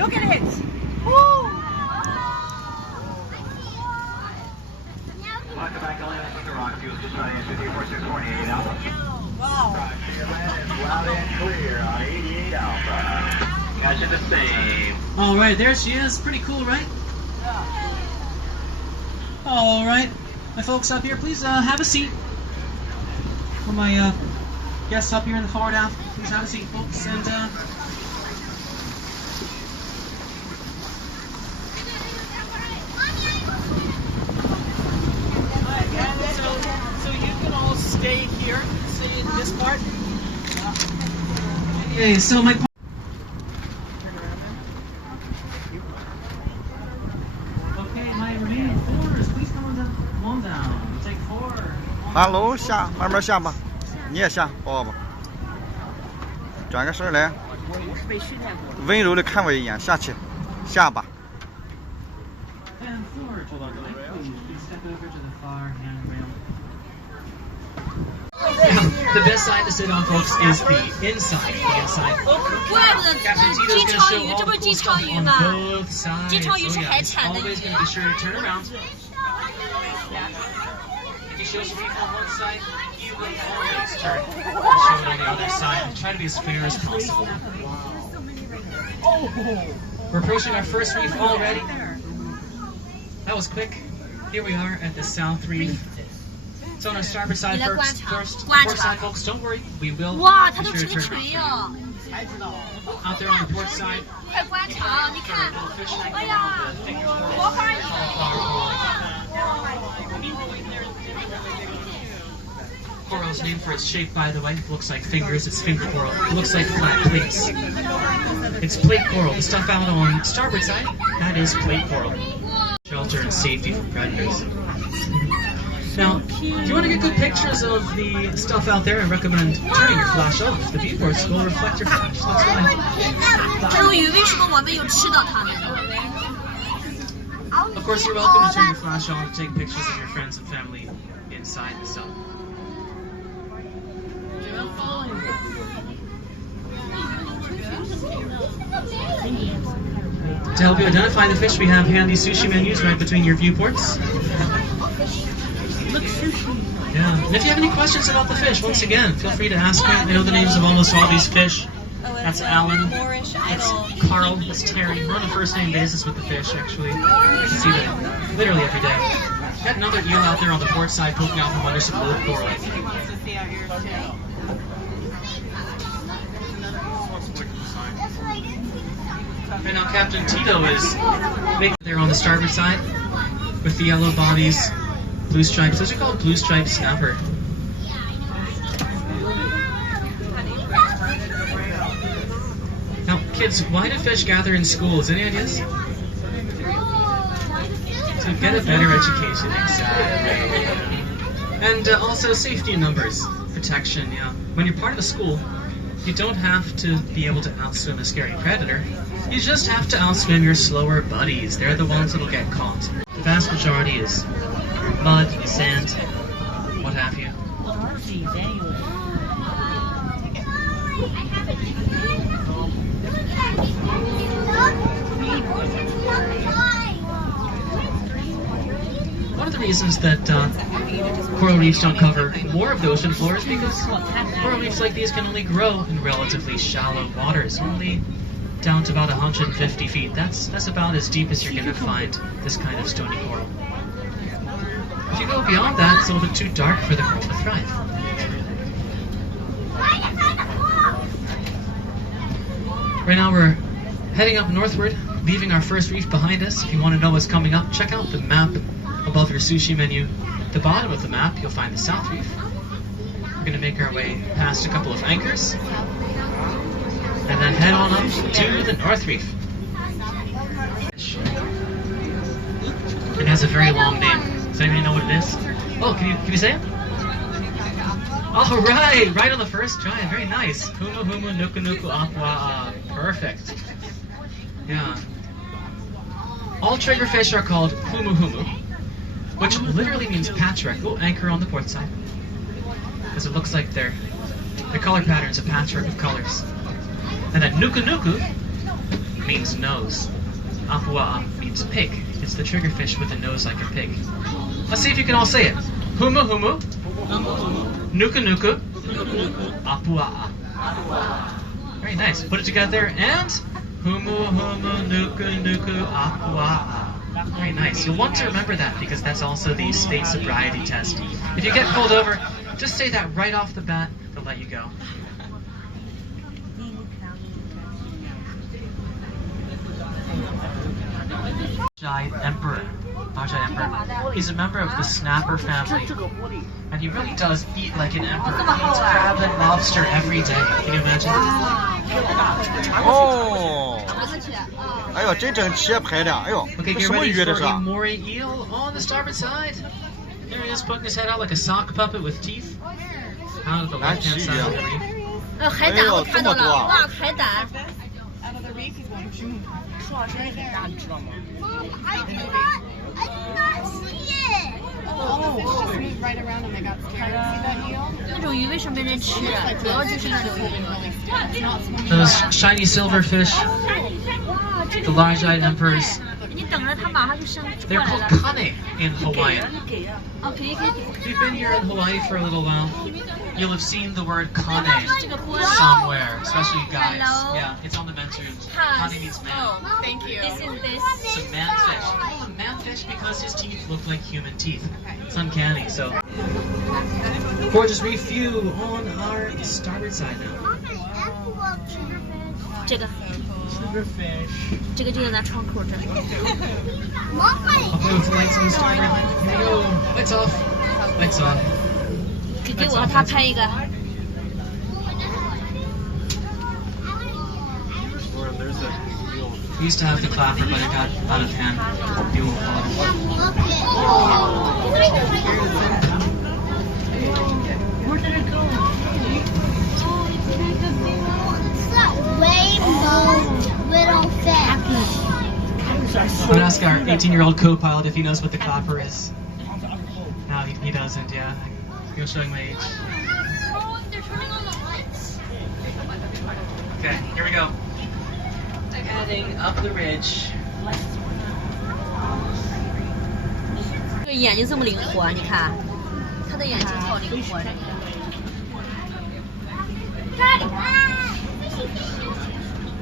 Look at it. Wow. Loud and clear on 88 Alpha. Guys are the same. All right, there she is. Pretty cool, right? All right, my folks up here, please have a seat. For my guests up here in the forward aft, please have a seat, folks. And So you can all stay here, stay in this part. okay, so my. Okay, my remaining fours, please come on down. Take 4. Hello，下，慢慢下吧，你也下，抱抱。转个身来，温柔的看我一眼，下去，下吧。 And forward, hold on, please step over to the far handrail. The best side to sit on, folks, is the inside. The inside. 怪不得 Captain Tito's 金 going to 枪 show 鱼， all 这不 the 是金 cool 枪 stuff 鱼 on 吗？ both sides. 金枪鱼 So 是 yeah, 海 it's 产的 always 鱼。 going to be sure to turn around. If he shows reef on one side, he will always turn and show it on the other side. Try to be as fair as possible. We're approaching our first reef already. That was quick. Here we are at the South Reef. So on our starboard side first, port side, folks, don't worry, we will 哇，它 be 都 sure 直 to 着 turn 锤 around. 哦！ Out there on the port side, 快观察，你看，哎呀，活花鱼。 Coral's named for its shape, by the way. It looks like fingers. It's finger coral. It looks like flat plates. It's plate coral. The stuff out on starboard side, that is plate coral. Shelter and safety from predators. Now, if you want to get good pictures of the stuff out there, I recommend turning your flash off. The viewports will reflect your flash. That's why. 这种鱼为什么我们有吃到它们？ Of course, you're welcome to turn your flash on to take pictures of your friends and family inside the stuff. To help you identify the fish, we have handy sushi menus right between your viewports. Yeah, and if you have any questions about the fish, once again, feel free to ask me. I know the names of almost all these fish. That's Alan, that's Carl, that's Terry. We're on a first name basis with the fish, actually. You can see them literally every day. Got another eel out there on the port side poking out from under some old coral. Right now, Captain Tito is there on the starboard side with the yellow bodies, blue stripes. Those are called blue striped snapper. Now, kids, why do fish gather in schools? Any ideas? To get a better education, exactly. And also safety in numbers, protection, yeah. When you're part of a school, you don't have to be able to outswim a scary predator. You just have to outswim your slower buddies. They're the ones that'll get caught. The vast majority is mud, sand, what have you. One of the reasons that coral reefs don't cover more of the ocean floor is because coral reefs like these can only grow in relatively shallow waters, only down to about 150 feet. That's about as deep as you're going to find this kind of stony coral. If you go beyond that, it's a little bit too dark for the coral to thrive. Right now we're heading up northward, leaving our first reef behind us. If you want to know what's coming up, check out the map above your sushi menu. At the bottom of the map, you'll find the South Reef. We're going to make our way past a couple of anchors, and then head on up to the North Reef. It has a very long name. Does anybody know what it is? Oh, can you say it? All right on the first try. Very nice. Humu humu nuku nuku aqua. Perfect. Yeah. All triggerfish are called humu humu, which literally means patchwork. Oh, anchor on the port side, because it looks like their color pattern's a patchwork of colors. And then nuku nuku means nose. Apua'a means pig. It's the triggerfish with a nose like a pig. Let's see if you can all say it. Humu humu. Nuku nuku. Apua'a. Very nice. Put it together and humu humu nuku nuku apua'a. Very nice. You'll want to remember that because that's also the state sobriety test. If you get pulled over, just say that right off the bat. They'll let you go. Emperor. He's a member of the snapper family, and he really does eat like an emperor. He eats crab and lobster every day. Can you imagine? 哦，哎呦，真整齐排的，哎呦， Okay, 这 get 什么 ready 鱼这 for 是？ a moray eel on the starboard side. There he is, poking his head out like a sock puppet with teeth. Out of the left-hand side of the reef. 海胆我看到了，哇，海胆。 那种鱼为什么没人吃？主要就是那种鱼。 Those shiny silverfish, the large-eyed emperors. 你等着它马上就生出 They're 来 called 了。 kane in Hawaiian. 哦，可以。 If you've been here in Hawaii for a little while, you'll have seen the word kane somewhere, especially you guys. Hello. Yeah, it's on the men's room. Pass. Kane means man. Oh, thank you. This is this. It's a manfish. Oh, a manfish because his teeth look like human teeth. It's uncanny, so. Gorgeous reef view on our starboard side now. 这个就在咱窗口这儿。 I'll play with the lights on the starboard. Here we go. Lights off. Lights on. 给我和他拍一个。 We used to have the clapper, but it got out of hand. You will follow. Where did it go? I'm gonna ask our 18-year-old co-pilot if he knows what the clapper is. No, he doesn't, yeah. You're showing my age. They're turning on the lights. Okay, here we go. Heading up the ridge. 这眼睛这么灵活，你看，他的眼睛好灵活。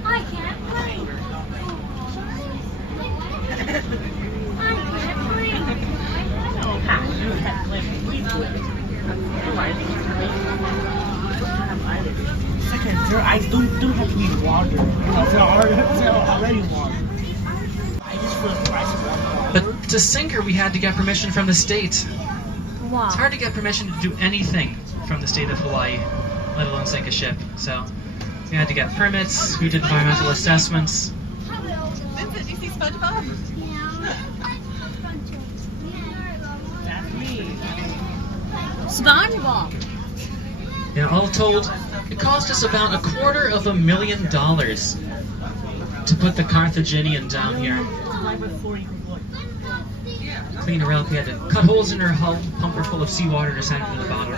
I can't play. Second, their eyes don't have to be water. They're already water. I just feel the price of water. But to sink her, we had to get permission from the state. Wow. It's hard to get permission to do anything from the state of Hawaii, let alone sink a ship. So we had to get permits, we did environmental assessments. Vincent, do you see SpongeBob? That's me. SpongeBob. And all told, it cost us about $250,000 to put the Carthaginian down here. Clean her up, we had to cut holes in her hull, pump her full of seawater to send her to the bottom.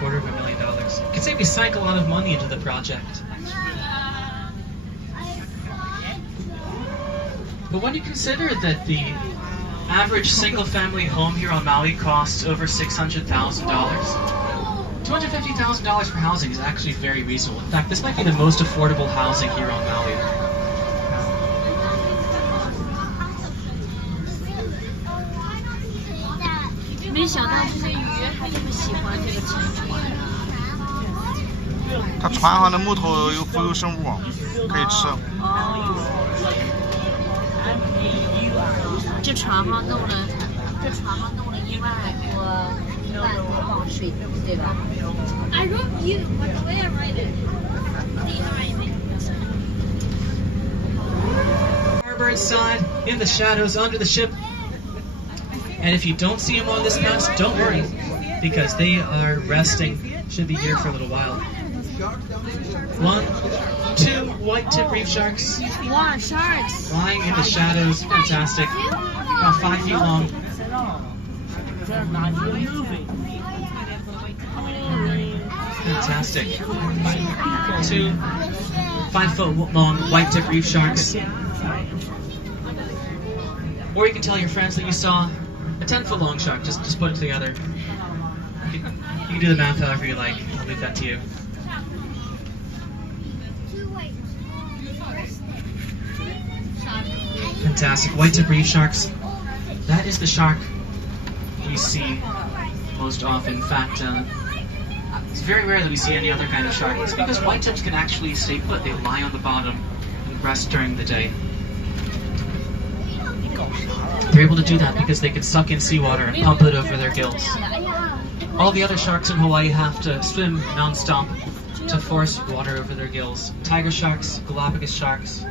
$250,000. You could say we sank a lot of money into the project. But when you consider that the average single-family home here on Maui costs over $600,000, $250,000 for housing is actually very reasonable. In fact, this might be the most affordable housing here on Maui. 没想到这些鱼还这么喜欢这个潜水。它船上的木头有浮游生物，可以吃。这船上弄了10000多镑税，对吧 ？I wrote you, but the way I write it. Starboard side, in the shadows under the ship. And if you don't see them on this mast, don't worry, because they are resting. Should be here for a little while. 1, 2 white tip reef sharks. Wow, sharks. Lying in the shadows. Fantastic. About 5 feet long. They're not even moving. Fantastic. 2, 5-foot long white-tip reef sharks. Or you can tell your friends that you saw a 10-foot long shark. Just put it together. You can do the math however you like. I'll leave that to you. Fantastic. White-tip reef sharks. That is the shark we see most often. In fact, it's very rare that we see any other kind of shark. It's because white-tips can actually stay put. They lie on the bottom and rest during the day. They're able to do that because they can suck in seawater and pump it over their gills. All the other sharks in Hawaii have to swim non-stop to force water over their gills. Tiger sharks, Galapagos sharks,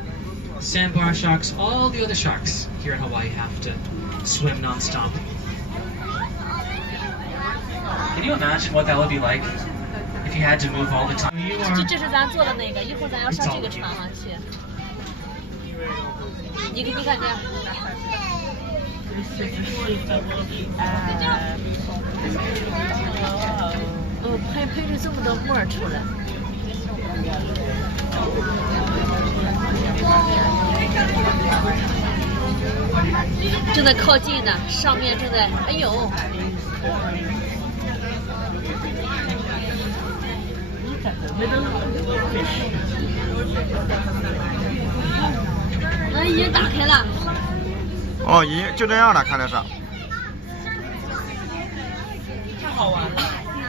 sandbar sharks, all the other sharks here in Hawaii have to swim non-stop. Can you imagine what that would be like if you had to move all the time? You are... 这是咱坐的那个，一会儿咱要上这个船上去。你看这。喷出这么多沫出来。正在靠近呢，上面正在，哎呦！已经打开了。哦，就这样了，看来是。太好玩了。